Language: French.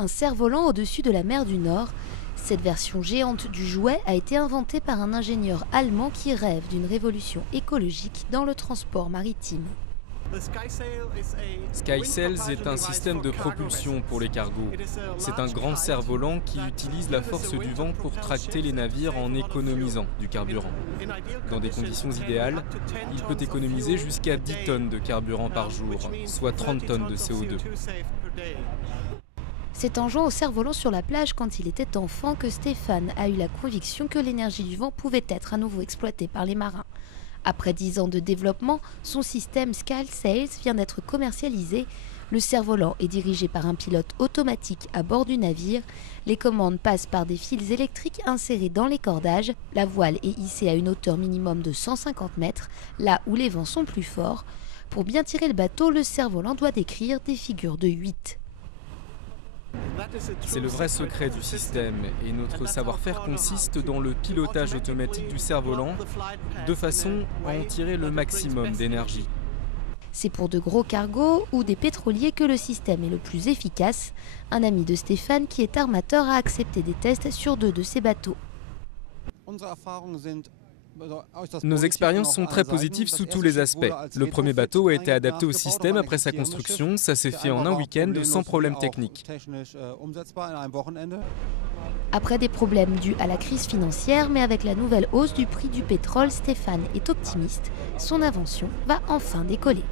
un cerf-volant au-dessus de la mer du Nord. Cette version géante du jouet a été inventée par un ingénieur allemand qui rêve d'une révolution écologique dans le transport maritime. SkySails est un système de propulsion pour les cargos. C'est un grand cerf-volant qui utilise la force du vent pour tracter les navires en économisant du carburant. Dans des conditions idéales, il peut économiser jusqu'à 10 tonnes de carburant par jour, soit 30 tonnes de CO2. C'est en jouant au cerf-volant sur la plage quand il était enfant que Stéphane a eu la conviction que l'énergie du vent pouvait être à nouveau exploitée par les marins. Après 10 ans de développement, son système SkySails vient d'être commercialisé. Le cerf-volant est dirigé par un pilote automatique à bord du navire. Les commandes passent par des fils électriques insérés dans les cordages. La voile est hissée à une hauteur minimum de 150 mètres, là où les vents sont plus forts. Pour bien tirer le bateau, le cerf-volant doit décrire des figures de 8. C'est le vrai secret du système et notre savoir-faire consiste dans le pilotage automatique du cerf-volant de façon à en tirer le maximum d'énergie. C'est pour de gros cargos ou des pétroliers que le système est le plus efficace. Un ami de Stéphane qui est armateur a accepté des tests sur 2 de ses bateaux. Nos expériences sont très positives sous tous les aspects. Le premier bateau a été adapté au système après sa construction, ça s'est fait en un week-end sans problème technique. Après des problèmes dus à la crise financière, mais avec la nouvelle hausse du prix du pétrole, Stéphane est optimiste. Son invention va enfin décoller.